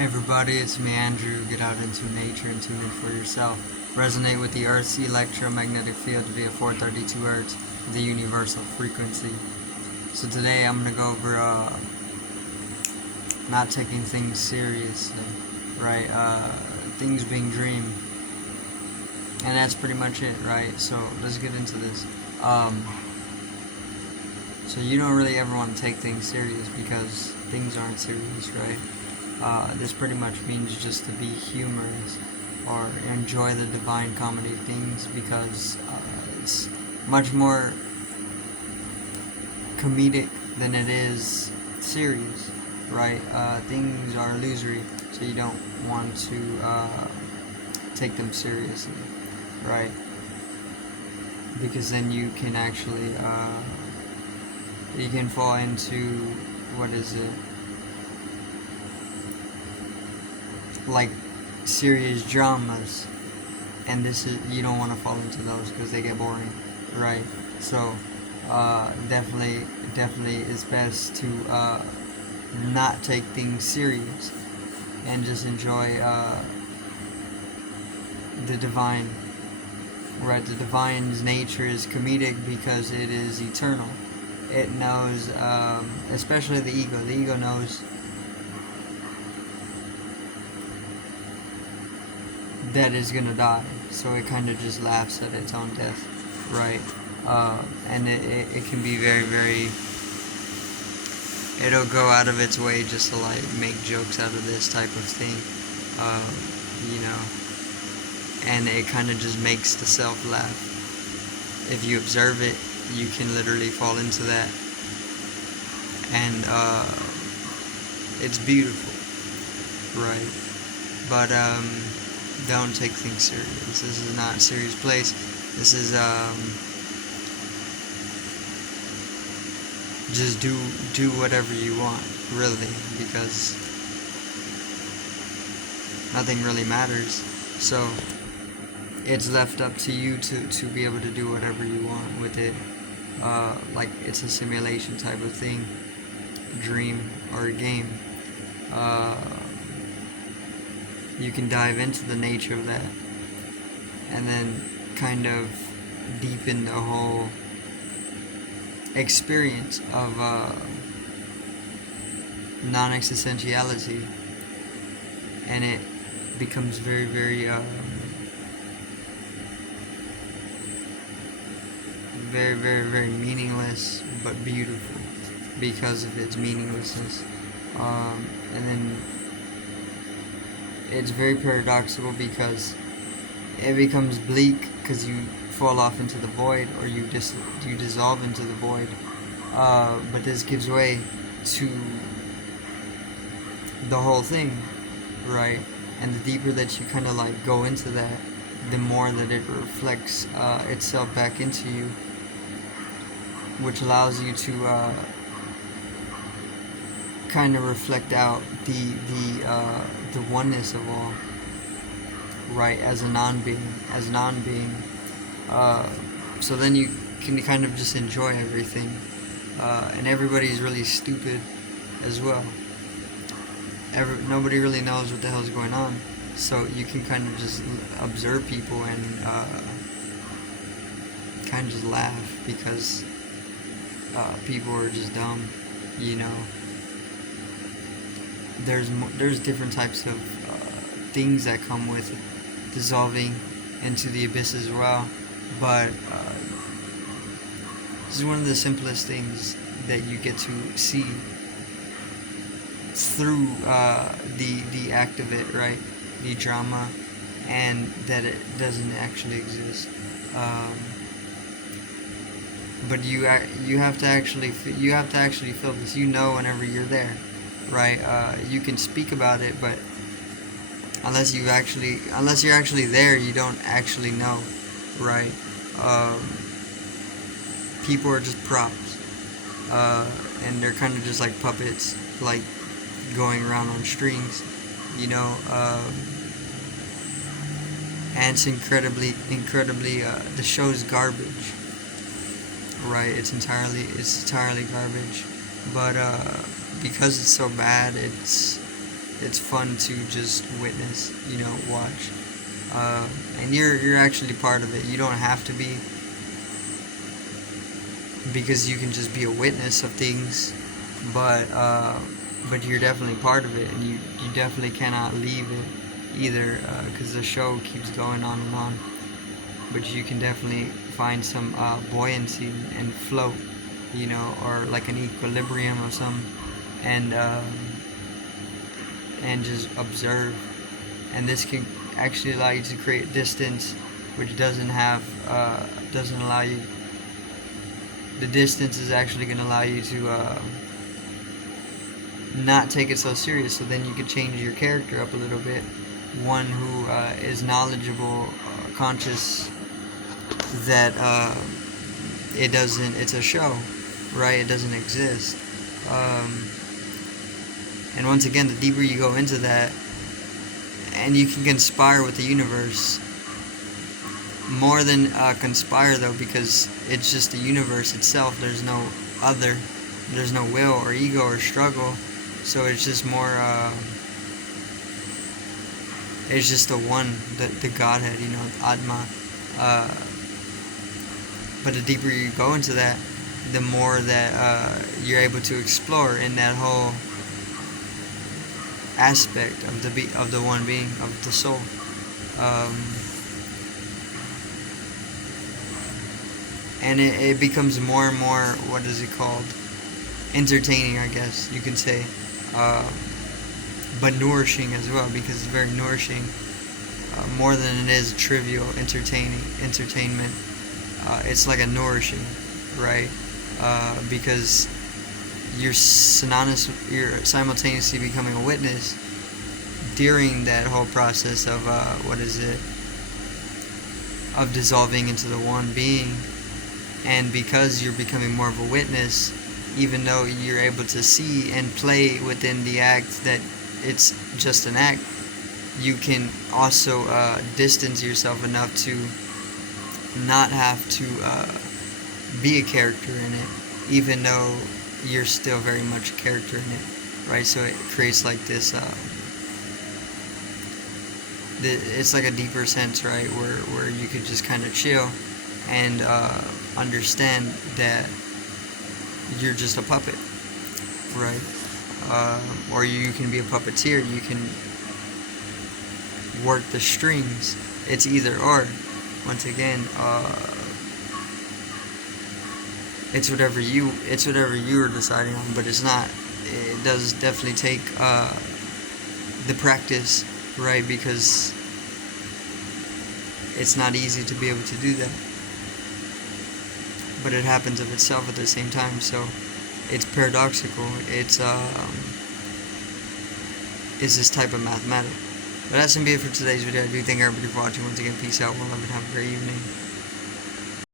Hey everybody, it's me Andrew. Get out into nature and tune in for yourself. Resonate with the Earth's electromagnetic field via 432 Hz, the universal frequency. So today I'm going to go over not taking things seriously, right? Things being dream. And that's pretty much it, right? So let's get into this. So you don't really ever want to take things serious because things aren't serious, right? This pretty much means just to be humorous or enjoy the divine comedy of things because it's much more comedic than it is serious, right? Things are illusory, so you don't want to take them seriously, right? Because then you can actually you can fall into what is it? Like serious dramas, and this is you don't want to fall into those because they get boring, right? So definitely it's best to not take things serious and just enjoy the divine, right? The divine's nature is comedic because it is eternal. It knows, especially the ego knows that is gonna die, so it kind of just laughs at its own death, right? And it can be very, it'll go out of its way just to like make jokes out of this type of thing, you know, and it kind of just makes the self laugh. If you observe it, you can literally fall into that, and it's beautiful, right? But don't take things serious. This is not a serious place. This is just do whatever you want, really, because nothing really matters. So it's left up to you to be able to do whatever you want with it. Like it's a simulation type of thing, dream or a game. You can dive into the nature of that and then kind of deepen the whole experience of non-existentiality, and it becomes very meaningless but beautiful because of its meaninglessness. And then it's very paradoxical because it becomes bleak because you fall off into the void, or you dissolve into the void. But this gives way to the whole thing, right? And the deeper that you kind of like go into that, the more that it reflects itself back into you, which allows you to kind of reflect out the oneness of all, right? As a non-being, so then you can kind of just enjoy everything, and everybody's really stupid as well. Nobody really knows what the hell's going on, so you can kind of just observe people and kind of just laugh because people are just dumb, you know. There's different types of things that come with dissolving into the abyss as well, but this is one of the simplest things that you get to see through the act of it, right? The drama, and that it doesn't actually exist. But you have to actually feel this. You know, whenever you're there, right? You can speak about it, but unless you're actually there, you don't actually know, right? People are just props, and they're kind of just like puppets, like going around on strings, you know. And it's incredibly. The show's garbage, right? It's entirely garbage, but because it's so bad, it's it's fun to just witness, watch. And you're actually part of it. You don't have to be, because you can just be a witness of things, but you're definitely part of it, and you definitely cannot leave it either, because the show keeps going on and on. But you can definitely find some buoyancy and float, or like an equilibrium of some, and just observe. And this can actually allow you to create distance, which doesn't allow you. The distance is actually going to allow you to not take it so serious. So then you could change your character up a little bit. One who is knowledgeable, conscious that it's a show, right? It doesn't exist. And once again, the deeper you go into that, and you can conspire with the universe. More than conspire, though, because it's just the universe itself. There's no other. There's no will or ego or struggle. So it's just more, it's just the one, the Godhead, Atma. But the deeper you go into that, the more that you're able to explore in that whole aspect of the one being, of the soul. And it becomes more and more, what is it called? Entertaining, I guess you can say. But nourishing as well, because it's very nourishing. More than it is trivial entertainment. It's like a nourishing, right? Because you're simultaneously becoming a witness during that whole process of of dissolving into the one being. And because you're becoming more of a witness, even though you're able to see and play within the act that it's just an act, you can also distance yourself enough to not have to be a character in it, even though you're still very much a character in it, right? So it creates like this, it's like a deeper sense, right, where you could just kind of chill and understand that you're just a puppet, right? Or you can be a puppeteer. You can work the strings. It's either or. Once again, it's whatever you are deciding on. But it's not. It does definitely take the practice, right? Because it's not easy to be able to do that. But it happens of itself at the same time, so it's paradoxical. It's this type of mathematics. But that's going to be it for today's video. I do thank everybody for watching. Once again, peace out, one love, and have a great evening.